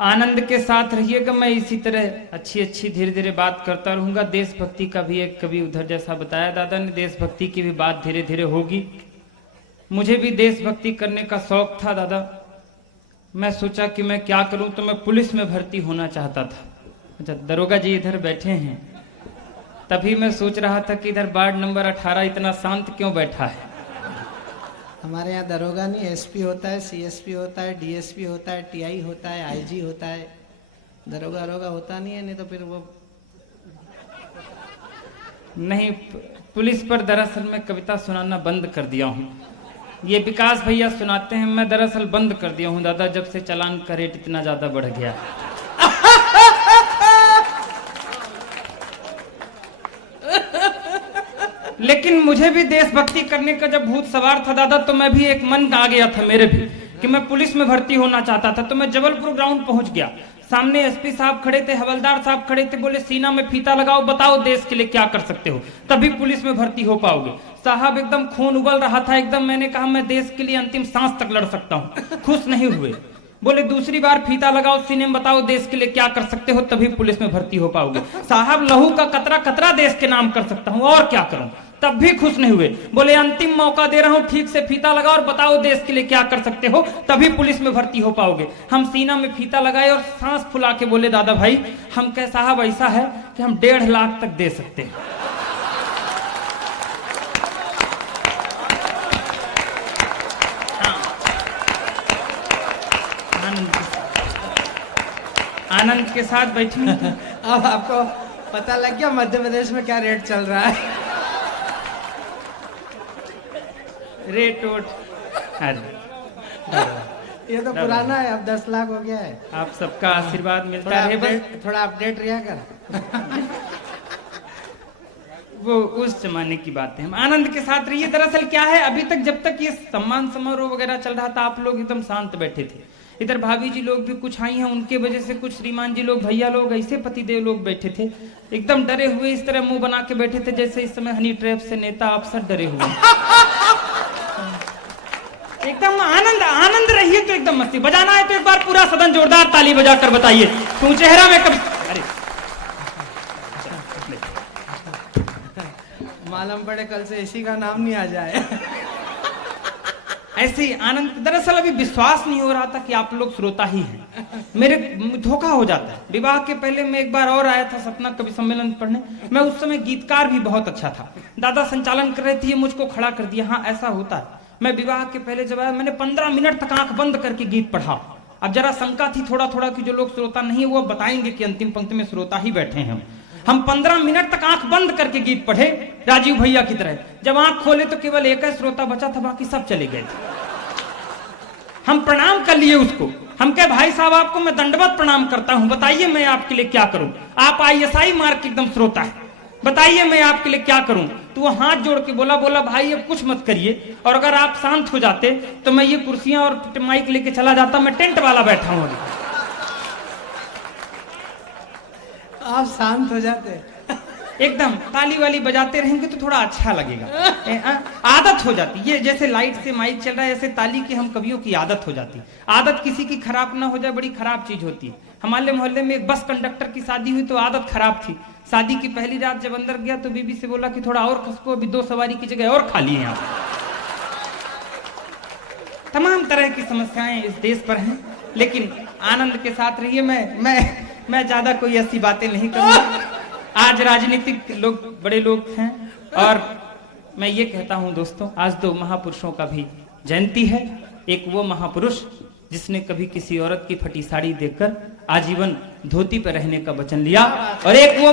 आनंद के साथ रहिएगा। मैं इसी तरह अच्छी अच्छी धीरे धीरे बात करता रहूंगा। देशभक्ति का भी एक कवि उधर जैसा बताया दादा ने, देशभक्ति की भी बात धीरे धीरे होगी। मुझे भी देशभक्ति करने का शौक था दादा। मैं सोचा कि मैं क्या करूं, तो मैं पुलिस में भर्ती होना चाहता था। अच्छा, दरोगा जी इधर बैठे हैं, तभी मैं सोच रहा था कि इधर वार्ड नंबर 18 इतना शांत क्यों बैठा है। हमारे यहाँ दरोगा नहीं, एसपी होता है, सीएसपी होता है, डीएसपी होता है, टीआई होता है, आईजी होता है। दरोगा दरोगा होता नहीं है, नहीं तो फिर वो नहीं। पुलिस पर दरअसल मैं कविता सुनाना बंद कर दिया हूँ। ये विकास भैया सुनाते हैं, मैं दरअसल बंद कर दिया हूँ दादा, जब से चालान का रेट इतना ज्यादा बढ़ गया। लेकिन मुझे भी देशभक्ति करने का जब भूत सवार था दादा, तो मैं भी एक मन आ गया था मेरे भी कि मैं पुलिस में भर्ती होना चाहता था। तो मैं जबलपुर ग्राउंड पहुंच गया। सामने एसपी साहब खड़े थे, हवलदार साहब खड़े थे। बोले सीना में फीता लगाओ, बताओ देश के लिए क्या कर सकते हो, तभी पुलिस में भर्ती हो पाओगे। साहब एकदम खून उबल रहा था एकदम। मैंने कहा मैं देश के लिए अंतिम सांस तक लड़ सकता हूँ। खुश नहीं हुए। बोले दूसरी बार फीता लगाओ, सीने में बताओ देश के लिए क्या कर सकते हो, तभी पुलिस में भर्ती हो पाओगे। साहब लहू का कतरा कतरा देश के नाम कर सकता हूँ, और क्या करूं, तब भी खुश नहीं हुए। बोले अंतिम मौका दे रहा हूं, ठीक से फीता लगाओ और बताओ देश के लिए क्या कर सकते हो, तभी पुलिस में भर्ती हो पाओगे। हम सीना में फीता लगाए और सांस फुला के बोले दादा भाई हम कह साहब ऐसा है कि हम 1.5 लाख तक दे सकते हैं। आनंद के साथ बैठी। अब आपको पता लग गया मध्य प्रदेश में क्या रेट चल रहा है। रेट वोट ये तो पुराना है, अब 10 लाख हो गया है। आप सबका आशीर्वाद मिलता है, बस थोड़ा अपडेट रहा कर। वो उस जमाने की बातें। हम आनंद के साथ रहिए। दरअसल क्या है, अभी तक जब तक ये सम्मान समारोह वगैरह चल रहा था, आप लोग एकदम शांत बैठे थे। इधर भाभी जी लोग भी कुछ आई हैं, उनके वजह से कुछ श्रीमान जी लोग, भैया लोग, ऐसे पतिदेव लोग बैठे थे एकदम डरे हुए, इस तरह मुंह बना के बैठे थे जैसे इस समय हनी ट्रैप से नेता अफसर डरे हुए। एकदम आनंद आनंद रहिए। तो एकदम मस्ती बजाना है तो एक बार पूरा सदन जोरदार ताली बजाकर बताइए, तू चेहरा में कभी। अरे मालूम पड़े कल से इसी का नाम नहीं आ जाए। ऐसे ही आनंद। दरअसल अभी विश्वास नहीं हो रहा था कि आप लोग श्रोता ही हैं। मेरे धोखा हो जाता है। विवाह के पहले मैं एक बार और आया था सतना कवि सम्मेलन पढ़ने। मैं उस समय गीतकार भी बहुत अच्छा था। दादा संचालन कर रहे थे, मुझको खड़ा कर दिया। हाँ ऐसा होता है। मैं विवाह के पहले जब आया, मैंने 15 मिनट तक आंख बंद करके गीत पढ़ा। अब जरा शंका थी थोड़ा थोड़ा कि जो लोग श्रोता नहीं है वो बताएंगे कि अंतिम पंक्ति में श्रोता ही बैठे हैं। हम 15 मिनट तक आंख बंद करके गीत पढ़े राजीव भैया की तरह। जब आंख खोले तो केवल एक ही श्रोता बचा था, बाकी सब चले गए थे। हम प्रणाम कर लिए उसको। हम कहे भाई साहब आपको मैं दंडवत प्रणाम करता हूं, बताइए मैं आपके लिए क्या करूं। आप ISI मार्क एकदम श्रोता है, बताइए मैं आपके लिए क्या करूं। तो वो हाथ जोड़ के बोला भाई अब कुछ मत करिए, और अगर आप शांत हो जाते तो मैं ये कुर्सियां और माइक लेके चला जाता, मैं टेंट वाला बैठा हूं। आप शांत हो जाते एकदम ताली वाली बजाते रहेंगे तो थोड़ा अच्छा लगेगा। आदत हो जाती, ये जैसे लाइट से माइक चल रहा है ऐसे ताली की हम कवियों की आदत हो जाती। आदत किसी की खराब ना हो जाए, बड़ी खराब चीज होती है। हमारे मोहल्ले में एक बस कंडक्टर की शादी हुई तो आदत खराब थी। शादी की पहली रात जब अंदर गया तो बीबी से बोला कि थोड़ा और खसको, अभी 2 सवारी की जगह और खाली है। यहाँ तमाम तरह की समस्याएं इस देश पर हैं, लेकिन आनंद के साथ रहिए। मैं ज्यादा कोई ऐसी बातें नहीं करूंगा। आज राजनीतिक लोग बड़े लोग हैं, और मैं ये कहता हूं दोस्तों, आज 2 महापुरुषों का भी जयंती है। एक वो महापुरुष जिसने कभी किसी औरत की फटी साड़ी देखकर आजीवन धोती पर रहने का वचन लिया, और एक वो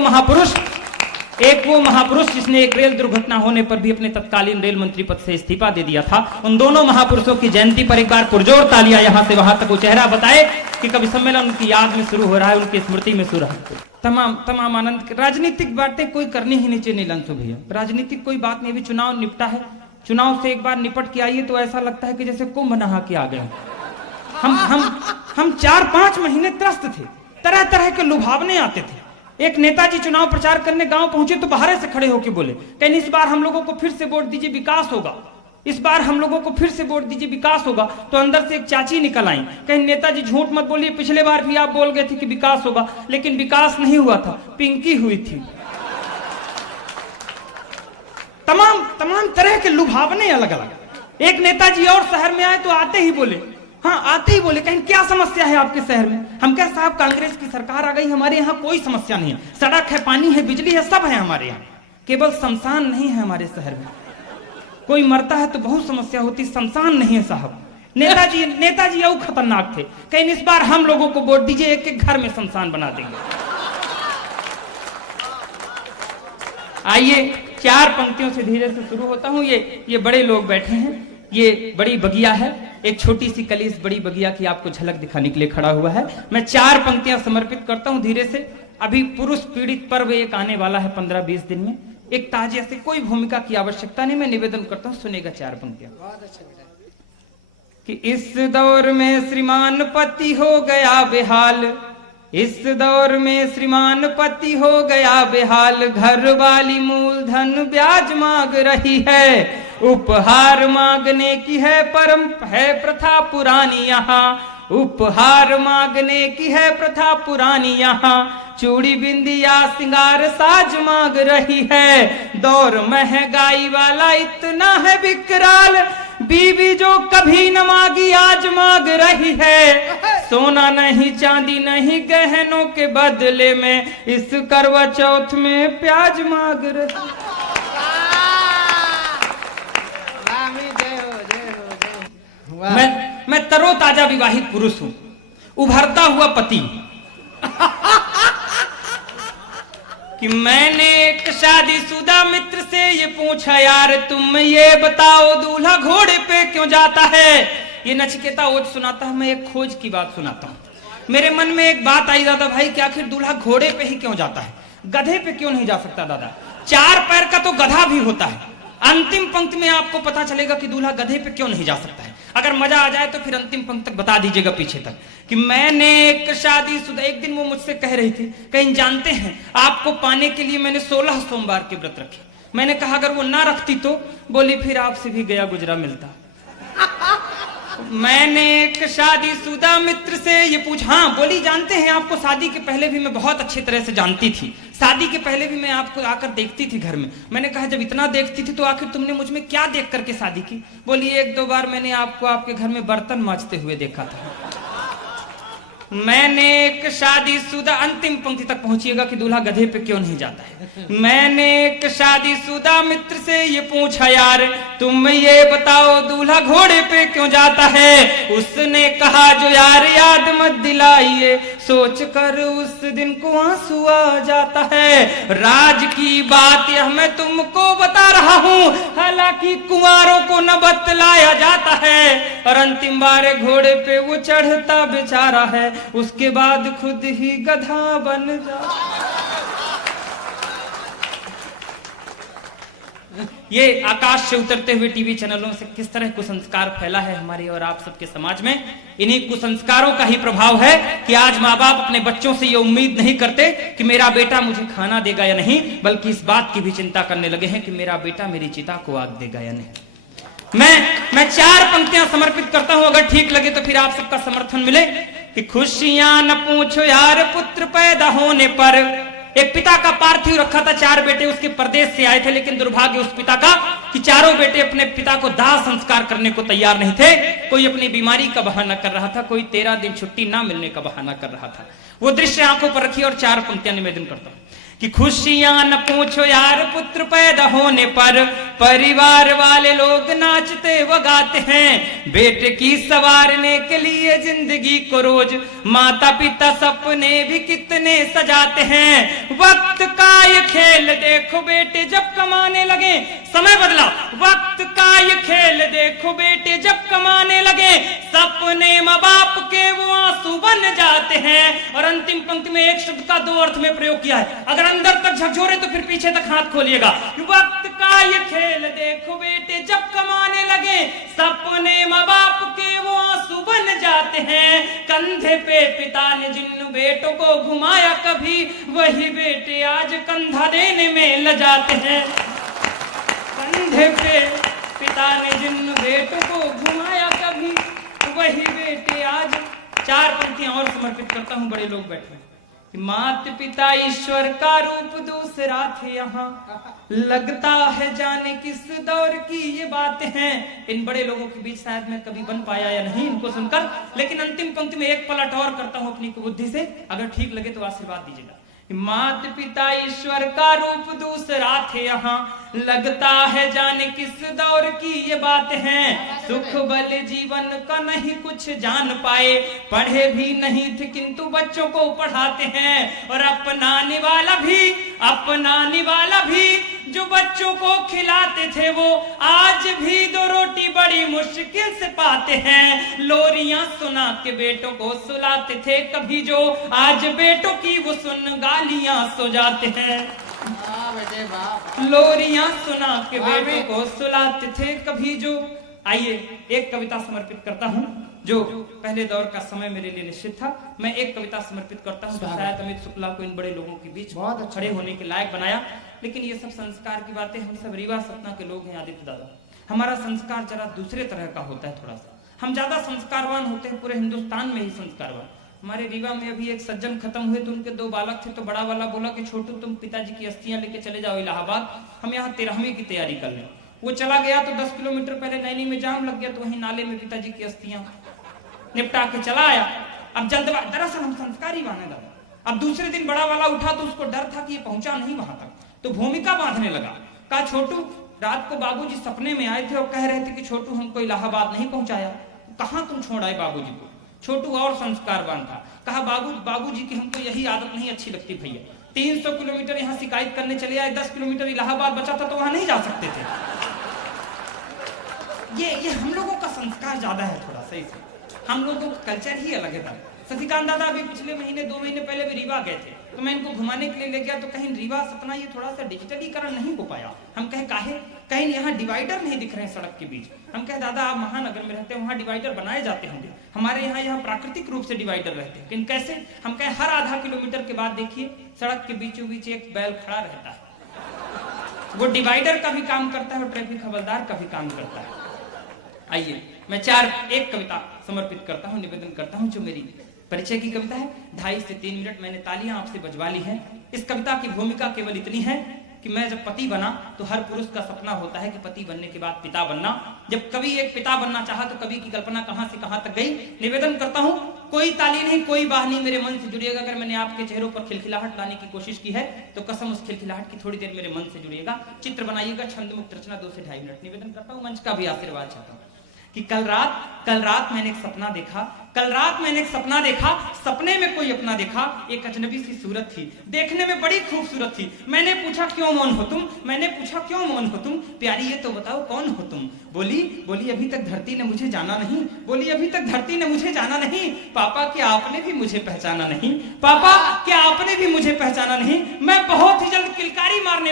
महापुरुष जिसने एक रेल दुर्घटना होने पर भी अपने तत्कालीन रेल मंत्री पद से इस्तीफा दे दिया था। उन दोनों महापुरुषों की जयंती पर एक बार पुरजोर तालियां यहां से वहां तक वो चेहरा बताए कि कवि सम्मेलन उनकी याद में शुरू हो रहा है, उनकी स्मृति में शुरू है। तमाम आनंद। राजनीतिक बातें कोई करनी ही नहीं चाहिए नीलांशु भैया। राजनीतिक कोई बात नहीं। अभी चुनाव निपटा है, चुनाव से एक बार निपट के आइए तो ऐसा लगता है कि जैसे कुंभ नहा के आ गए। हम 4-5 महीने त्रस्त थे, तरह तरह के लुभावने आते थे। एक नेताजी चुनाव प्रचार करने गांव पहुंचे तो बाहर से खड़े होके बोले, कहीं इस बार हम लोगों को फिर से वोट दीजिए, विकास होगा। इस बार हम लोगों को फिर से वोट दीजिए, विकास होगा। तो अंदर से एक चाची निकल आई, कहीं नेताजी झूठ मत बोलिए, पिछले बार भी आप बोल गए थे कि विकास होगा, लेकिन विकास नहीं हुआ था, पिंकी हुई थी। तमाम तरह के लुभावने अलग अलग। एक नेताजी और शहर में आए तो आते ही बोले, हाँ आते ही बोले, कहीं क्या समस्या है आपके शहर में? हम कहे साहब कांग्रेस की सरकार आ गई, हमारे यहाँ कोई समस्या नहीं है, सड़क है, पानी है, बिजली है, सब है हमारे यहाँ, केवल शमशान नहीं है हमारे शहर में। कोई मरता है तो बहुत समस्या होती, शमशान नहीं है साहब। नेताजी और खतरनाक थे, कहीं इस बार हम लोगों को वोट दीजिए, एक एक घर में शमशान बना देंगे। आइए 4 पंक्तियों से धीरे से शुरू होता हूं। ये बड़े लोग बैठे हैं, ये बड़ी बगिया है, एक छोटी सी कली इस बड़ी बगिया की आपको झलक दिखाने के लिए खड़ा हुआ है। मैं 4 पंक्तियां समर्पित करता हूं धीरे से। अभी पुरुष पीड़ित पर्व एक आने वाला है 15-20 दिन में, एक ताजिया से, कोई भूमिका की आवश्यकता नहीं, मैं निवेदन करता हूं, सुनेगा 4 पंक्तियां। कि इस दौर में श्रीमान पति हो गया बेहाल, इस दौर में श्रीमान पति हो गया बेहाल, घर वाली मूलधन ब्याज मांग रही है, उपहार मांगने की है परम है प्रथा पुरानी यहाँ, उपहार मांगने की है प्रथा पुरानी यहाँ, चूड़ी बिंदिया सिंगार साज मांग रही है, दौर महंगाई वाला इतना है विकराल, बीवी जो कभी न मांगी आज मांग रही है, सोना नहीं चांदी नहीं गहनों के बदले में इस करवा चौथ में प्याज मांग रही। मैं तरोताजा विवाहित पुरुष हूं, उभरता हुआ पति कि मैंने एक शादीशुदा मित्र से ये पूछा, यार तुम ये बताओ दूल्हा घोड़े पे क्यों जाता है? ये नचिकेता ओज सुनाता है, मैं एक खोज की बात सुनाता हूँ। मेरे मन में एक बात आई दादा भाई कि आखिर दूल्हा घोड़े पे ही क्यों जाता है, गधे पे क्यों नहीं जा सकता? दादा 4 पैर का तो गधा भी होता है। अंतिम पंक्ति में आपको पता चलेगा कि दूल्हा गधे पे क्यों नहीं जा सकता है। अगर मजा आ जाए तो फिर अंतिम पंक्ति तक बता दीजिएगा पीछे तक। कि मैंने एक शादीशुदा, एक दिन वो मुझसे कह रही थी, कहीं जानते हैं आपको पाने के लिए मैंने 16 सोमवार के व्रत रखे। मैंने कहा अगर वो ना रखती तो? बोली फिर आपसे भी गया गुजरा मिलता। मैंने एक शादीशुदा मित्र से ये पूछा, हाँ बोली जानते हैं आपको शादी के पहले भी मैं बहुत अच्छी तरह से जानती थी, शादी के पहले भी मैं आपको आकर देखती थी घर में। मैंने कहा जब इतना देखती थी तो आखिर तुमने मुझ में क्या देख करके शादी की? बोली 1-2 बार मैंने आपको आपके घर में बर्तन मांजते हुए देखा था। मैंने एक शादीशुदा, अंतिम पंक्ति तक पहुंचिएगा कि दूल्हा गधे पे क्यों नहीं जाता है। मैंने एक शादीशुदा मित्र से ये पूछा, यार तुम ये बताओ दूल्हा घोड़े पे क्यों जाता है? उसने कहा जो यार याद मत दिलाइए, सोच कर उस दिन को आंसू आ जाता है। राज की बात यह मैं तुमको बता रहा हूँ, हालांकि कुंवारों को न बतलाया जाता है। और अंतिम बार घोड़े पे वो चढ़ता बेचारा है, उसके बाद खुद ही गधा बन जा। ये आकाश से उतरते हुए टीवी चैनलों से किस तरह कुसंस्कार फैला है हमारे और आप सबके समाज में। इन्हीं कुसंस्कारों का ही प्रभाव है कि आज माँ बाप अपने बच्चों से ये उम्मीद नहीं करते कि मेरा बेटा मुझे खाना देगा या नहीं, बल्कि इस बात की भी चिंता करने लगे हैं कि मेरा बेटा मेरी चिता को आग देगा या नहीं। मैं 4 पंक्तियां समर्पित करता हूं, अगर ठीक लगे तो फिर आप सबका समर्थन मिले। कि खुशियां न पूछो यार पुत्र पैदा होने पर। एक पिता का पार्थिव रखा था, 4 बेटे उसके प्रदेश से आए थे, लेकिन दुर्भाग्य उस पिता का कि चारों बेटे अपने पिता को दाह संस्कार करने को तैयार नहीं थे। कोई अपनी बीमारी का बहाना कर रहा था, कोई 13 दिन छुट्टी ना मिलने का बहाना कर रहा था। वो दृश्य आंखों पर रखी और 4 पंक्तियां निवेदन करता हूं। कि खुशियां न पूछो यार पुत्र पैदा होने पर, परिवार वाले लोग नाचते व गाते हैं। बेटे की संवारने के लिए जिंदगी को रोज माता पिता सपने भी कितने सजाते हैं। वक्त का ये खेल देखो बेटे जब कमाने लगे, समय बदला। वक्त का ये खेल देखो बेटे जब कमाने लगे, सपने माँ बाप के वो आंसू बन जाते हैं। और अंतिम पंक्ति में एक शब्द का 2 अर्थ में प्रयोग किया है, अगर अंदर तक झकझोरे तो फिर पीछे तक हाथ खोलिएगा। वक्त का ये खेल देखो बेटे जब कमाने लगे, सपने माँ बाप के वो आंसू बन जाते हैं। कंधे पे पिता ने जिन बेटों को घुमाया कभी, वही बेटे आज कंधा देने में लजाते हैं। कंधे पे पिता ने जिन बेटों को घुमाया कभी वही बेटे आज। 4 पंक्तियां और समर्पित करता हूं, बड़े लोग बैठे। मात पिता ईश्वर का रूप दूसरा थे यहाँ, लगता है जाने किस दौर की ये बातें हैं। इन बड़े लोगों के बीच शायद मैं कभी बन पाया या नहीं इनको सुनकर, लेकिन अंतिम पंक्ति में एक पलट और करता हूं अपनी बुद्धि से, अगर ठीक लगे तो आशीर्वाद दीजिएगा। मात पिता ईश्वर का रूप दूसरा थे यहाँ, लगता है जाने किस दौर की ये बात है। सुख बल जीवन का नहीं कुछ जान पाए, पढ़े भी नहीं थे किंतु बच्चों को पढ़ाते हैं। और अपनाने वाला भी जो बच्चों को खिलाते थे वो आज भी 2 रोटी बड़ी मुश्किल से पाते हैं। लोरियां सुना के बेटों को सुलाते थे कभी जो, आज बेटों की वो सुन गालियां सो जाते हैं। लोरियां सुना के बेटों को सुलाते थे कभी जो। आइए एक कविता समर्पित करता हूं जो पहले दौर का समय मेरे लिए निश्चित था। मैं एक कविता समर्पित करता हूं जो शायद अमित शुक्ला को इन बड़े लोगों के बीच बहुत खड़े होने के लायक बनाया। लेकिन ये सब संस्कार की बातें, हम सब रीवा सतना के लोग हैं आदित्य दादा। हमारा संस्कार जरा दूसरे तरह का होता है, थोड़ा सा हम ज्यादा संस्कारवान होते हैं, पूरे हिंदुस्तान में ही संस्कारवान। हमारे रीवा में अभी एक सज्जन खत्म हुए तो उनके 2 बालक थे, तो बड़ा वाला बोला कि छोटू तुम पिताजी की अस्थियां लेके चले जाओ इलाहाबाद, हम यहाँ 13वीं की तैयारी कर लें। वो चला गया तो 10 किलोमीटर पहले नैनी में जाम लग गया, तो वहीं नाले में पिताजी की अस्थियां निपटा के चला आया। अब जल्दबाजी, दरअसल हम संस्कारी वाले दादा। अब दूसरे दिन बड़ा वाला उठा तो उसको डर था कि ये पहुंचा नहीं वहां तक, तो भूमिका बांधने लगा। कहा छोटू, रात को बाबूजी सपने में आए थे और कह रहे थे कि छोटू हमको इलाहाबाद नहीं पहुंचाया, कहां तुम छोड़ आए बाबूजी को। छोटू और संस्कारवान था, कहा बाबूजी की हमको यही आदत नहीं अच्छी लगती भैया। 300 किलोमीटर यहाँ शिकायत करने चले आए, 10 किलोमीटर इलाहाबाद बचा था तो वहां नहीं जा सकते थे। ये हम लोगों का संस्कार ज्यादा है थोड़ा, सही से हम लोगों का कल्चर ही अलग है। शशिकांत दादा अभी पिछले महीने 2 महीने पहले भी रीवा गए थे, तो मैं इनको घुमाने के लिए ले गया, तो कहीं रीवा सतना ये थोड़ा सा डिजिटलीकरण नहीं हो पाया। हम कहे काहे, कहीं यहाँ डिवाइडर नहीं दिख रहे हैं सड़क के बीच। हम कहे दादा आप महानगर में रहते हैं, वहाँ डिवाइडर बनाए जाते होंगे, हमारे यहाँ प्राकृतिक रूप से डिवाइडर रहते हैं। लेकिन कैसे? हम कहे हर आधा किलोमीटर के बाद देखिए सड़क के बीचों बीच एक बैल खड़ा रहता है, वो डिवाइडर का भी काम करता है और ट्रैफिक हवलदार का भी काम करता है। आइए मैं एक कविता समर्पित करता हूँ, निवेदन करता हूँ जो मेरी परिचय की कविता है। 2.5 से 3 मिनट मैंने तालियां आपसे बजवा ली हैं। इस कविता की भूमिका केवल इतनी है कि मैं जब पति बना तो हर पुरुष का सपना होता है कि पति बनने के बाद पिता बनना। जब कवि एक पिता बनना चाहा तो कवि की कल्पना कहां से कहां तक गई। निवेदन करता हूं, कोई ताली नहीं, कोई बाह नहीं, मेरे मन से जुड़िएगा। अगर मैंने आपके चेहरों पर खिलखिलाहट लाने की कोशिश की है तो कसम उस खिलखिलाहट की थोड़ी देर मेरे मन से जुड़िएगा। चित्र बनाइएगा, छंद मुक्त रचना 2 से 2.5 मिनट। निवेदन करता हूं, मंच का भी आशीर्वाद चाहता हूं कि कल रात मैंने एक सपना देखा। सपने में कोई अपना देखा, एक अजनबी सी सूरत थी, देखने में बड़ी खूबसूरत थी। मैंने पूछा क्यों मौन हो तुम, प्यारी ये तो बताओ कौन हो तुम। बोली अभी तक धरती ने मुझे जाना नहीं। पापा क्या आपने भी मुझे पहचाना नहीं। मैं बहुत ही जल्द किलकारी मारने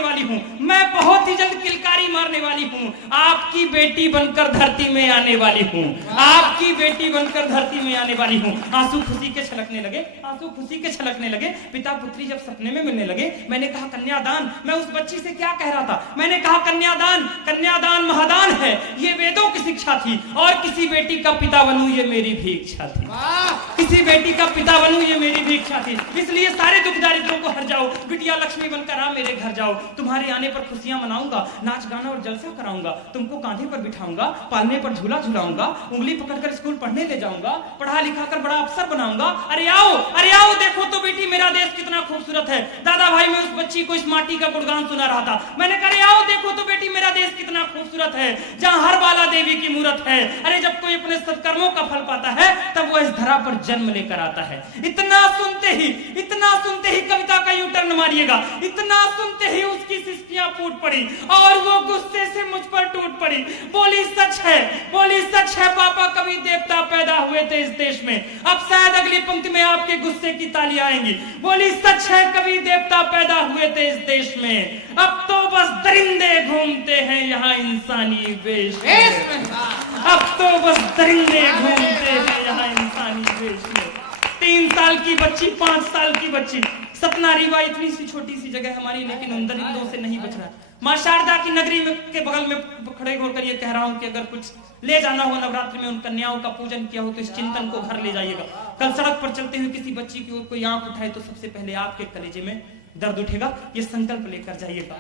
वाली हूँ, आपकी बेटी बनकर धरती में आने वाली हूँ। आंसू खुशी के छलकने लगे। पिता पुत्री जब सपने में मिलने लगे, मैंने कहा कन्यादान। मैं उस बच्ची से क्या कह रहा था, मैंने कहा कन्यादान महादान है, ये वेदों की शिक्षा थी। और किसी बेटी का पिता बनूं ये मेरी भी इच्छा थी। इसलिए सारे दुख दारिद्रों को हर जाओ, बिटिया लक्ष्मी बनकर आ मेरे घर जाओ। तुम्हारे आने पर खुशियां मनाऊंगा, नाच गाना और जलसा कराऊंगा। तुमको कांधे पर बिठाऊंगा, पालने पर झूला झुलाऊंगा, उंगली पकड़कर स्कूल पढ़ने ले जाऊंगा, पढ़ा लिखा कर बड़ा अफसर बनाऊंगा। अरे आओ देखो तो बेटी मेरा देश कितना खूबसूरत है। दादा भाई मैं उस बच्ची को इस माटी का गुणगान सुना रहा था। मैंने कहा अरे आओ देखो तो बेटी मेरा देश कितना खूबसूरत है, जहाँ हर बाला देवी की मूर्त है। अरे जब कोई अपने सत्कर्मों का फल पाता है तब वह इस धरा पर जन्म लेकर आता है। इतना सुनते ही कविता का यू टर्न मारिएगा। इतना सुनते ही उसकी सिस्कियां फूट पड़ी और वो गुस्से से मुझ पर टूट पड़ी। बोली सच है पापा, कभी देवता पैदा हुए थे इस देश में। अब शायद अगली पंक्ति में आपके गुस्से की तालियां आएंगी। बोली सच है कभी देवता पैदा हुए थे इस देश में, अब तो बस दरिंदे घूमते हैं यहाँ इंसानी वेश में। 3 साल की बच्ची, 5 साल की बच्ची। सतना रीवा इतनी सी छोटी सी जगह हमारी, लेकिन उन दरिंदों से नहीं बच रहा। मां शारदा की नगरी में के बगल में खड़े होकर ये कह रहा हूं कि अगर कुछ ले जाना हो नवरात्रि में उन कन्याओं का पूजन किया हो तो इस चिंतन को घर ले जाइएगा। कल सड़क पर चलते हुए किसी बच्ची की ओर कोई आंख उठाए तो सबसे पहले आपके कलेजे में दर्द उठेगा, ये संकल्प लेकर जाइएगा।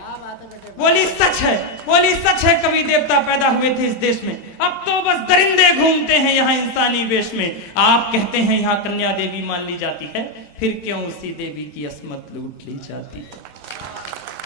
बोली सच है, बोली सच है, कवि देवता पैदा हुए थे इस देश में, अब तो बस दरिंदे घूमते हैं यहाँ इंसानी वेश में। आप कहते हैं यहाँ कन्या देवी मान ली जाती है, फिर क्यों उसी देवी की असमत लूट ली जाती है।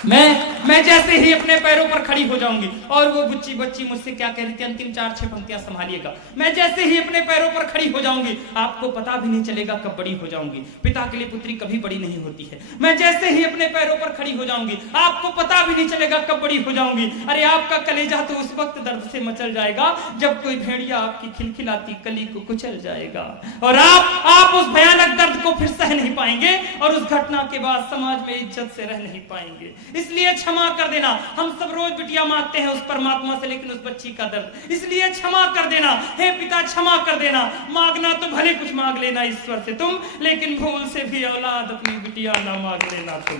मैं जैसे ही अपने पैरों पर खड़ी हो जाऊंगी, और वो बच्ची मुझसे क्या कह रही थी, अंतिम 4-6 पंक्तियां संभालिएगा। मैं जैसे ही अपने पैरों पर खड़ी हो जाऊंगी, आपको पता भी नहीं चलेगा कब बड़ी हो जाऊंगी। पिता के लिए पुत्री कभी बड़ी नहीं होती है। मैं जैसे ही अपने पैरों पर खड़ी हो जाऊंगी, आपको पता भी नहीं चलेगा कब बड़ी हो जाऊंगी। अरे आपका कलेजा तो उस वक्त दर्द से मचल जाएगा जब कोई भेड़िया आपकी खिलखिलाती कली को कुचल जाएगा, और आप उस भयानक दर्द को फिर सह नहीं पाएंगे, और उस घटना के बाद समाज में इज्जत से रह नहीं पाएंगे। इसलिए क्षमा कर देना। हम सब रोज बिटिया मांगते हैं उस परमात्मा से, लेकिन उस बच्ची का दर्द, इसलिए क्षमा कर देना। हे पिता क्षमा कर देना। मांगना तो भले कुछ मांग लेना ईश्वर से तुम, लेकिन भूल से भी औलाद अपनी बिटिया ना मांग लेना तुम।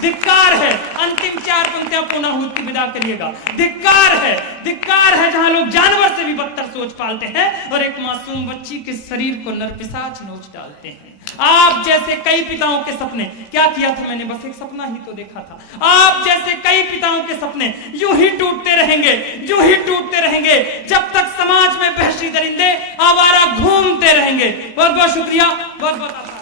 धिक्कार है। अंतिम 4 पंक्तियां पूर्णाहुति की विदा करिएगा। धिक्कार है जहां लोग जानवर से भी बदतर सोच पालते हैं और एक मासूम बच्ची के शरीर को नरपिशाच नोच डालते हैं। आप जैसे कई पिताओं के सपने, क्या किया था मैंने, बस एक सपना ही तो देखा था। आप जैसे कई पिताओं के सपने यूं ही टूटते रहेंगे जब तक समाज में वहशी दरिंदे आवारा घूमते रहेंगे। बहुत बहुत शुक्रिया, बहुत बहुत आभार।